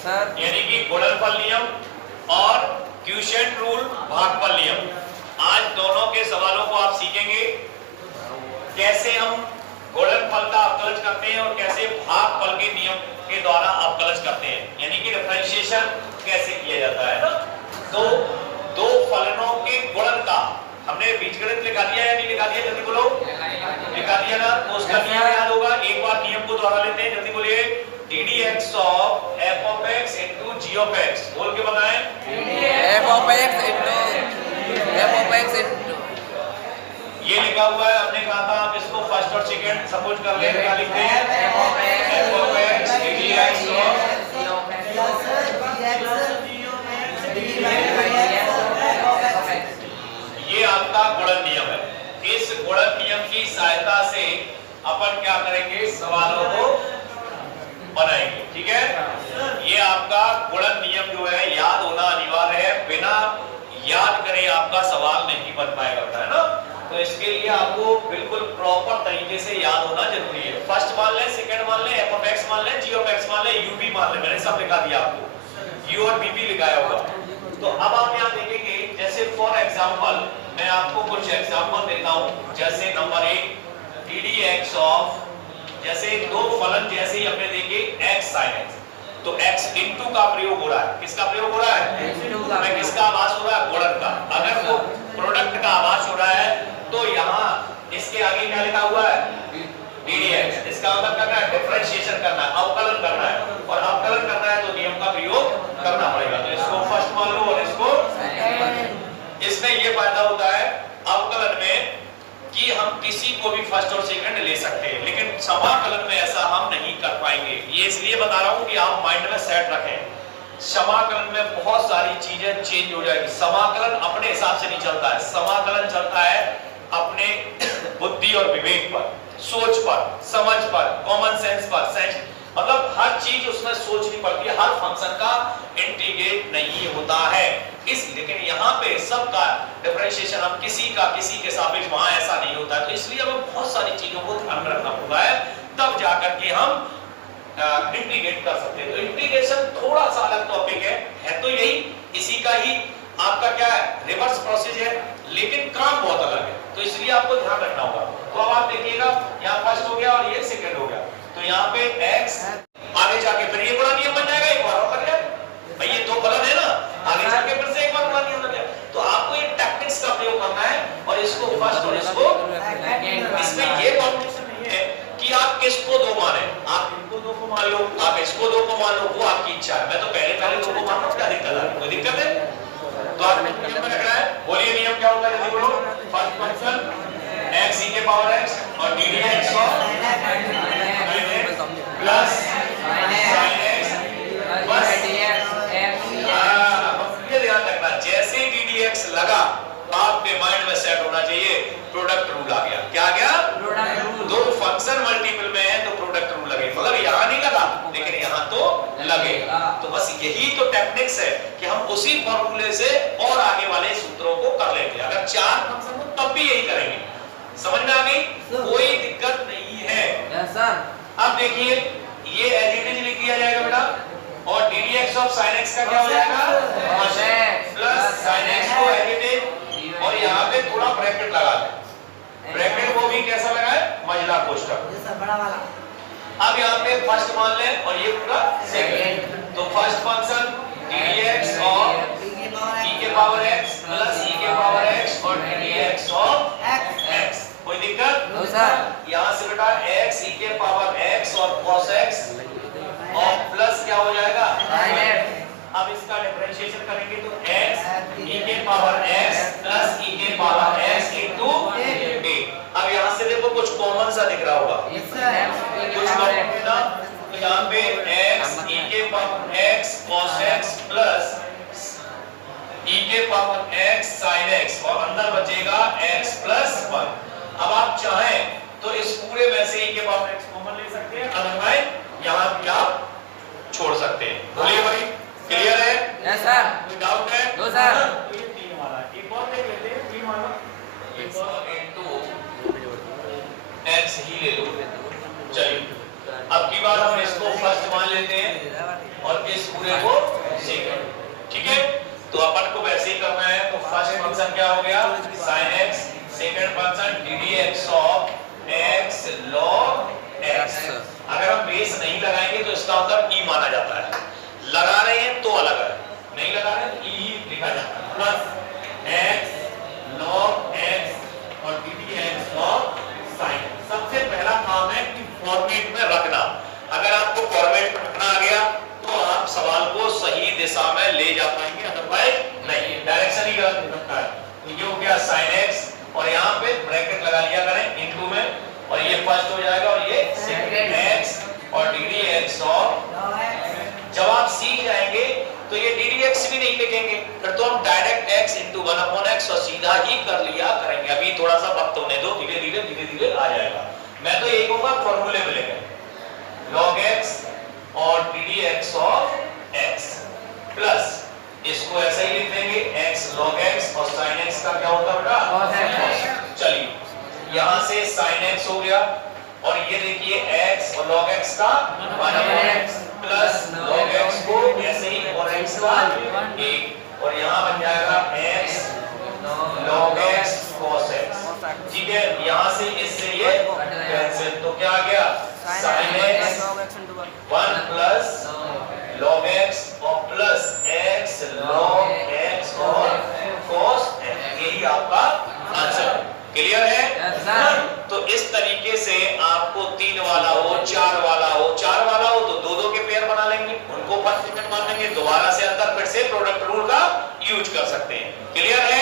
Sir यानी कि गुणनफल नियम और क्वोशिएंट रूल, भागफल नियम। आज दोनों के सवालों को आप सीखेंगे, कैसे हम गुणनफल का अवकलज करते हैं और कैसे भागफल के नियम के द्वारा अवकलज करते हैं, यानी कि डिफरेंशिएशन कैसे किया जाता है ना। तो दो फलनों के गुणन का हमने बीजगणित लिखा दिया या नहीं लिखा दिया, जल्दी बोलो। लिखा दिया ना, तो उसका नियम याद होगा। एक बार नियम को दोहरा लेते हैं, जल्दी बोलिए। ddx of f of x into g of x, बोल के बताएं। f of x into ये लिखा हुआ है, हमने कहा था आप इसको फर्स्ट और सेकंड सपोज कर लें। क्या लिखते हैं? f of x ddx of ये आपका गुणन नियम है। इस गुणन नियम की सहायता से अपन क्या करेंगे, सवालों को बनाएंगे। ठीक है, ये आपका गुणन नियम जो है याद होना अनिवार्य है, बिना याद करे आपका सवाल नहीं बन पाएगा बेटा, है ना। तो इसके लिए आपको बिल्कुल प्रॉपर तरीके से याद होना जरूरी है। फर्स्ट मान लें, सेकंड मान लें, f of x मान लें, g of x मान लें, u भी मान लें, मैंने सब लिखा दिया आपको, u और v भी लिखाया होगा। तो अब आप यहाँ देखेंगे, जैसे फॉर एग्जांपल मैं आपको कुछ एग्जांपल देता हूँ। जैसे नंबर 1 ddx ऑफ, जैसे दो फलन जैसे ही हमने देखे x sin x, तो x इनटू का प्रयोग हो रहा है। किसका प्रयोग हो रहा है? में किसका आभास हो रहा है? गुणन का। अगर वो प्रोडक्ट का आभास हो रहा है तो यहाँ इसके आगे क्या लिखा हुआ है? ddx। इसका मतलब करना है डिफरेंशिएशन करना है, अवकलन करना है, और अवकलन करना है तो नियम का प्रयोग करना पड़ेगा। तो इसको फर्स्ट मान लो और इसको। इसमें ये फायदा होता है अवकलन में कि हम किसी को भी फर्स्ट और सेकंड ले सकते हैं, लेकिन समाकलन में ऐसा हम नहीं कर पाएंगे। ये इसलिए बता रहा हूं कि आप माइंड में सेट रखें। समाकलन में बहुत सारी चीजें चेंज हो जाएगी। समाकलन अपने हिसाब से नहीं चलता है, समाकलन चलता है अपने बुद्धि और विवेक पर, सोच पर, समझ पर, कॉमन सेंस पर। सेंस मतलब हर चीज उसमें सोचनी पड़ती है, हर फंक्शन का इंटीग्रेट नहीं होता है। लेकिन यहाँ पे सबका डिफरेंशिएशन हम किसी के सापेक्ष, वहां ऐसा नहीं होता है। तो इसलिए हमें बहुत सारी चीजों को ध्यान में रखना पड़ता है, तब जाकर के हम इंटीग्रेट कर सकते हैं। तो इंटीग्रेशन थोड़ा सा अलग टॉपिक है तो यही इसी का ही आपका क्या है, रिवर्स प्रोसेस है, लेकिन काम बहुत अलग है। तो इसलिए आपको ध्यान रखना होगा। तो अब आप देखिएगा, यहाँ फर्स्ट हो गया और ये सेकंड हो गया। तो यहाँ पे x आगे जाके फिर ये बड़ा नियम बन जाएगा, एक बार और बन जाए भाई, ये दो फलन है ना, आगे जाके फिर से एक बार बड़ा नियम बन जाए। तो आपको ये टेक्निक्स का प्रयोग करना है और इसको फर्स्ट और इसको। इसमें ये कॉम्बिनेशन नहीं है कि आप किसको दो माने, आप इनको दो को मान लो, आप इसको दो को मान लो, वो आपकी इच्छा है। मैं तो पहले दो को मान लो, क्या दिक्कत है? कोई दिक्कत है? तो आपने नियम में रखना है। बोलिए नियम क्या होता है, जल्दी बोलो। फर्स्ट फंक्शन x e के पावर x और ddx of plus sin x बस ये ध्यान रखना, जैसे ही ddx लगा आपके माइंड में सेट होना चाहिए प्रोडक्ट रूल आ गया। क्या आ गया? दो फंक्शन मल्टीपल में है तो प्रोडक्ट रूल लगे। मतलब यहाँ नहीं लगा लेकिन यहाँ तो लगेगा। तो बस यही तो टेक्निक्स है कि हम उसी फॉर्मूले से और आगे वाले सूत्रों को कर लेते हैं। अगर चार फंक्शन हो तब भी यही करेंगे। समझ में आ गई? कोई दिक्कत नहीं है। अब देखिए, ये एज इट इज लिख दिया जाएगा बेटा, और ddx ऑफ sin x का क्या हो जाएगा? प्लस sin x को एज इट इज, और यहाँ पे थोड़ा ब्रैकेट लगा दें। ब्रैकेट वो भी कैसा लगा है? मझला कोष्ठक बड़ा वाला। अब यहाँ पे फर्स्ट मान लें और ये पूरा सेकंड। तो first function ddx of e के पावर x प्लस e के पावर x और ddx ऑफ x। कोई दिक्कत? No sir. यहाँ से बेटा x e के पावर x और cos x और प्लस क्या हो जाएगा? sin x। अब इसका डिफरेंशिएशन करेंगे तो x e के पावर x प्लस e के पावर x इनटू a। अब यहाँ से देखो कुछ कॉमन सा दिख रहा होगा, कुछ कॉमन ना। तो यहाँ पे x e के power x cos x plus e के पावर x sin x और अंदर बचेगा x प्लस 1। अब आप चाहें तो इस पूरे में से e के पावर x कॉमन ले सकते हैं, अदरवाइज यहाँ भी आप छोड़ सकते हैं। बोलिए भाई, क्लियर है? Yes sir. कोई डाउट है? No sir. तो ये 3 वाला, एक और देख लेते हैं। 3 वाला इनटू x ही ले लो। चलिए अब की बार हम इसको फर्स्ट मान लेते हैं और इस पूरे फंक्शन क्या हो गया sin x, second function ddx of x log x। अगर हम बेस नहीं लगाएंगे तो इसका मतलब e माना जाता है, लगा रहे हैं तो अलग है, नहीं लगा रहे हैं e लिखा जाता है, प्लस x log x और ddx log sin। सबसे पहला काम है कि फॉर्मेट में रखना। अगर आपको फॉर्मेट में रखना आ गया तो आप सवाल को सही दिशा में ले जा पाएंगे, अदरवाइज नहीं, डायरेक्शन ही गलत हो सकता है। तो ये हो गया sin x और यहाँ पे ब्रैकेट लगा लिया करें इनटू में, और ये फर्स्ट हो जाएगा और ये सेकंड x और ddx ऑफ। जब आप सीख जाएंगे तो ये ddx भी नहीं लिखेंगे, फिर तो हम डायरेक्ट x into 1/x और सीधा ही कर लिया करेंगे। अभी थोड़ा सा वक्त होने दो, धीरे धीरे आ जाएगा। मैं तो यही कहूंगा फॉर्मूले में लेंगे log x और ddx ऑफ x प्लस इसको ऐसे ही लिख देंगे x log x और sin x का क्या होता है बेटा? चलिए यहां से sin x हो गया और ये देखिए x और log x का 1/x प्लस log x को ऐसे ही और x का 1 और यहां बन जाएगा x log x cos x। ठीक है, यहां से इससे ये कैंसिल, तो क्या आ गया sin x 1 plus log x और प्लस x log x और cos x। यही आपका आंसर। क्लियर है? तो इस तरीके से आपको 3 वाला हो, 4 वाला हो, 4 वाला हो तो 2-2 के पेयर बना लेंगे, उनको 1 सेकंड मान लेंगे, दोबारा से अंदर फिर से प्रोडक्ट रूल का यूज कर सकते हैं। क्लियर है?